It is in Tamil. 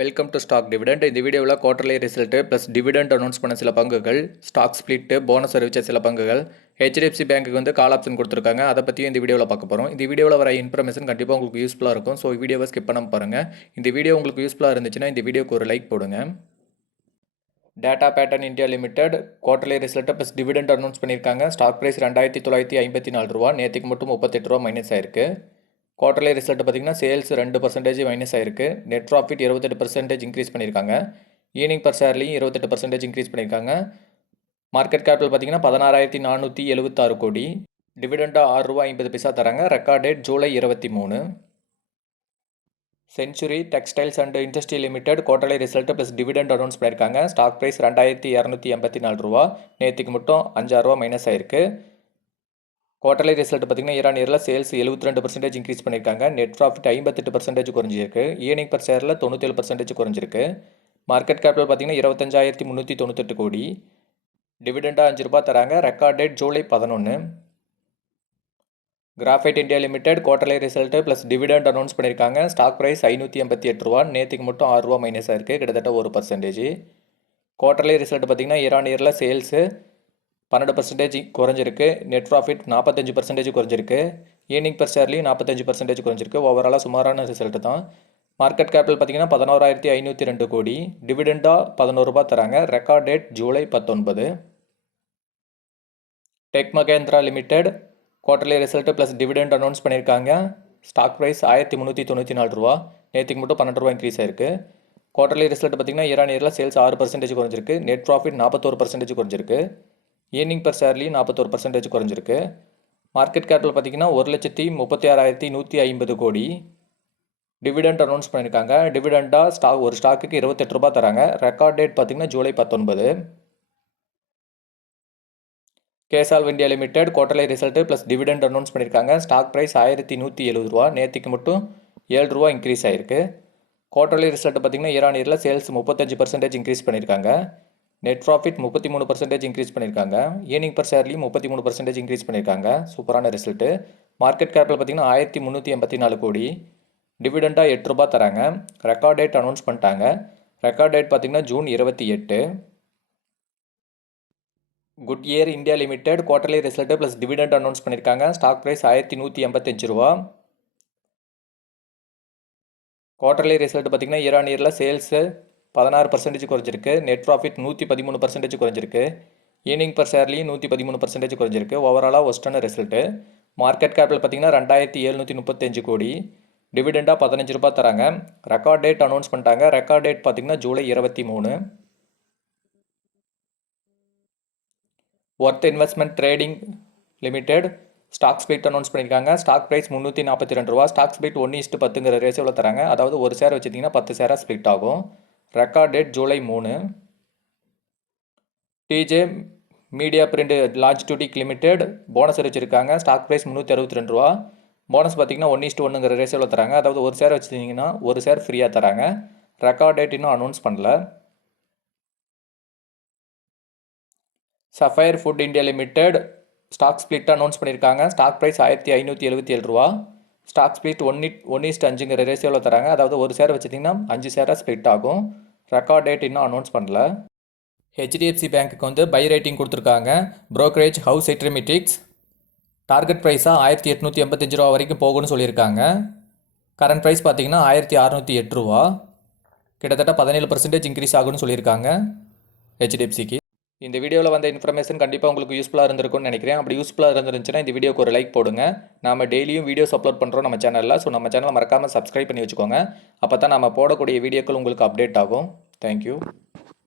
Welcome to stock dividend. இந்த வீடியோவில் quarterly result plus dividend announce பண்ண சில பங்குகள், ஸ்டாக் ஸ்பிளிட்டு, போனஸ் அறிவிச்ச சில பங்குகள், ஹெச்டிஎஃப்சி பேங்க்குக்கு வந்து கால் ஆப்ஷன் கொடுத்துருக்காங்க. அதை பற்றியும் இந்த வீடியோவில் பார்க்க போகிறோம். இந்த வீடியோவில் வர இன்ஃபர்மேஷன் கண்டிப்பாக உங்களுக்கு யூஸ்ஃபுல்லாக இருக்கும். ஸோ வீடியோவை ஸ்கிப் பண்ணாமல் பாருங்கள். இந்த வீடியோ உங்களுக்கு யூஸ்ஃபுல்லாக இருந்துச்சுன்னா இந்த வீடியோக்கு ஒரு லைக் போடுங்க. Data pattern India limited quarterly result plus dividend announce பண்ணியிருக்காங்க. ஸ்டாக் ப்ரைஸ் 2954 ரூபா, நேற்றுக்கு மட்டும் 38 ரூபா மைனஸ் ஆயிருக்கு. குவார்டர்லி ரிசல்ட் பார்த்திங்கன்னா சேல்ஸ் 2% மைனஸ் ஆயிருக்கு. நெட் ப்ராஃபிட் 28% இன்க்ரீஸ் பண்ணியிருக்காங்க. ஈர்னிங் பர் ஷேர்லையும் 28% இன்க்ரீஸ் பண்ணியிருக்காங்க. மார்க்கெட் கேபிட்டல் பார்த்திங்கன்னா 16,476 கோடி. டிவிடெண்டாக ₹6.50 தராங்க. Record date July 23. Century textiles and industry limited quarterly result plus dividend announce பண்ணியிருக்காங்க. ஸ்டாக் ப்ரைஸ் 2,284 ரூபா, நேற்றுக்கு மட்டும் 5 ரூபா மைனஸ் ஆயிருக்கு. குவார்டர்லி ரிசல்ட் பார்த்திங்கன்னா இயர் சேல்ஸ் 72% இன்க்ரீஸ் பண்ணியிருக்காங்க. நெட் ப்ராஃபிட் 58% குறைஞ்சிருக்கு. ஈர்னிங் பர் ஷேரில் 97% குறைஞ்சிருக்கு. மார்க்கெட் கேபிட்டல் பார்த்திங்கன்னா 25,398 கோடி. டிவிடெண்டாக 5 ரூபா தராங்க. Record date July 11. Graphite India limited quarterly result plus dividend announce பண்ணியிருக்காங்க. ஸ்டாக் ப்ரைஸ் 588 ரூபா, நேற்றுக்கு மட்டும் 6 ரூபா மைனஸ் ஆயிருக்கு, கிட்டத்தட்ட 1%. குவார்டர்லி ரிசல்ட் பார்த்திங்கன்னா இயர் சேல்ஸு 12% குறைஞ்சிருக்கு. நெட் ப்ராஃபிட் 45% குறைஞ்சிருக்கு. ஈர்னிங் பர் ஷேர்லையும் 45% குறைஞ்சிருக்கு. ஓவராலாக சுமாரான ரிசல்ட்டு தான். மார்க்கெட் கேபிட்டல் பார்த்திங்கன்னா 11,502 கோடி. டிவிடெண்டாக 11 ரூபா தராங்க. Record date July 19. Tech Mahindra limited quarterly result plus dividend announce பண்ணியிருக்காங்க. ஸ்டாக் ப்ரைஸ் 1,394 ரூபா, நேற்றுக்கு மட்டும் 12 ரூபா இன்க்ரீஸ் ஆயிருக்கு. குவார்டர்லி ரிசல்ட் பார்த்திங்கன்னா இயர் சேல்ஸ் 6% குறைஞ்சிருக்கு. நெட் ப்ராஃபிட் 41% குறைஞ்சிருக்கு. ஈர்னிங் பர் ஷேர்லையும் 41% குறைஞ்சிருக்கு. மார்க்கெட் கேபிட்டல் பார்த்திங்கன்னா 1,36,150 கோடி. டிவிடெண்ட் அனௌன்ஸ் பண்ணியிருக்காங்க. டிவிடெண்டாக ஒரு ஸ்டாக்குக்கு 28 ரூபா தராங்க. ரெக்கார்ட் டேட் பார்த்திங்கன்னா July 19. Ksolves India limited quarterly result plus dividend announce பண்ணியிருக்காங்க. ஸ்டாக் ப்ரைஸ் 1,170 ரூபா, நேற்றுக்கு மட்டும் 7 ரூபா இன்க்ரீஸ் ஆயிருக்கு. குவார்டர்லி ரிசல்ட் பார்த்திங்கன்னா இயர் சேல்ஸ் 35% இன்க்ரீஸ் பண்ணியிருக்காங்க. நெட் ப்ராஃபிட் 33% இன்க்ரீஸ் பண்ணியிருக்காங்க. ஈர்னிங் பர் ஷேர்லையும் 33% இன்க்ரீஸ் பண்ணியிருக்காங்க. சூப்பரான ரிசல்ட்டு. மார்க்கெட் கேபிட்டல் பார்த்திங்கன்னா 1,384 கோடி. டிவிடெண்டாக 8 ரூபா தராங்க. ரெக்கார்ட் டேட் அனௌன்ஸ் பண்ணிட்டாங்க. ரெக்கார்ட் டேட் பார்த்திங்கன்னா June 28. Good year India limited quarterly result plus dividend announce பண்ணியிருக்காங்க. ஸ்டாக் ப்ரைஸ் 1,185 ரூபா. குவார்டர்லி ரிசல்ட் பார்த்திங்கன்னா இயர் சேல்ஸு 16% குறைஞ்சிருக்கு. நெட் ப்ராஃபிட் 113% குறைஞ்சிருக்கு. ஈர்னிங் பர் ஷேர்லையும் 113% குறைஞ்சிருக்கு. ஓவராலாக ஒஸ்டான ரிசல்ட்டு. மார்க்கெட் கேபிட்டல் பார்த்திங்கன்னா 2,735 கோடி. டிவிடெண்டாக 15 ரூபா தராங்க. ரெக்கார்ட் டேட் அனௌன்ஸ் பண்ணிட்டாங்க. ரெக்கார்ட் டேட் பார்த்திங்கன்னா July 23. Worth investment trading limited stock split announce பண்ணியிருக்காங்க. ஸ்டாக் ப்ரைஸ் 342 ரூபா. ஸ்டாக் ஸ்பிளிட் 1:10 ரேஷியோவில் தராங்க. அதாவது ஒரு ஷேர் வச்சுட்டிங்கன்னா 10 ஷேராக ஸ்பிளிட் ஆகும். Record date July 3. DJ media print logistic limited bonus அறிவிச்சிருக்காங்க. ஸ்டாக் ப்ரைஸ் 362 ரூபா. போனஸ் பார்த்திங்கன்னா 1:1 ரேஷியோவில் தராங்க. அதாவது ஒரு ஷேர் வச்சுருந்தீங்கன்னா ஒரு ஷேர் ஃப்ரீயாக தராங்க. ரெக்கார்ட் டேட் இன்னும் அனௌன்ஸ் பண்ணல. Sapphire food India limited stock split announce பண்ணியிருக்காங்க. ஸ்டாக் ப்ரைஸ் 1,577 ரூபா. ஸ்டாக் ஸ்பிளிட் 1:5 ரேஷியோவில் தராங்க. அதாவது ஒரு ஷேர் வச்சுட்டிங்கன்னா 5 ஷேராக ஸ்பிளிட் ஆகும். ரெக்கார்ட் டேட் இன்னும் அனௌன்ஸ் பண்ணல. ஹெச்டிஎஃப்சி பேங்க்குக்கு வந்து பை ரேட்டிங் கொடுத்துருக்காங்க. ப்ரோக்கரேஜ் ஹவுஸ் எட்ரிமெட்டிக்ஸ் டார்கெட் ப்ரைஸாக 1,885 ரூபா வரைக்கும் போகும்னு சொல்லியிருக்காங்க. கரண்ட் ப்ரைஸ் பார்த்திங்கன்னா 1,608 ரூபா. கிட்டத்தட்ட 17% இன்க்ரீஸ் ஆகும்னு சொல்லியிருக்காங்க ஹெச்டிஎஃப்சிக்கு. இந்த வீடியோவில் வந்த இன்ஃபர்மேஷன் கண்டிப்பாக உங்களுக்கு யூஸ்ஃபுல்லாக இருந்திருக்கும்னு நினைக்கிறேன். அப்படி யூஸ்ஃபுல்லாக இருந்துச்சுன்னா இந்த வீடியோக்கு ஒரு லைக் போடுங்க. நம்ம டெய்லியும் வீடியோஸ் அப்லோட் பண்ணுறோம் நம்ம சேனலில். ஸோ நம்ம சேனலை மறக்காமல் சப்ஸ்கிரைப் பண்ணி வச்சுக்கோங்க. அப்போ தான் நம்ம போடக்கூடிய வீடியோக்கள் உங்களுக்கு அப்டேட் ஆகும். தேங்க்யூ.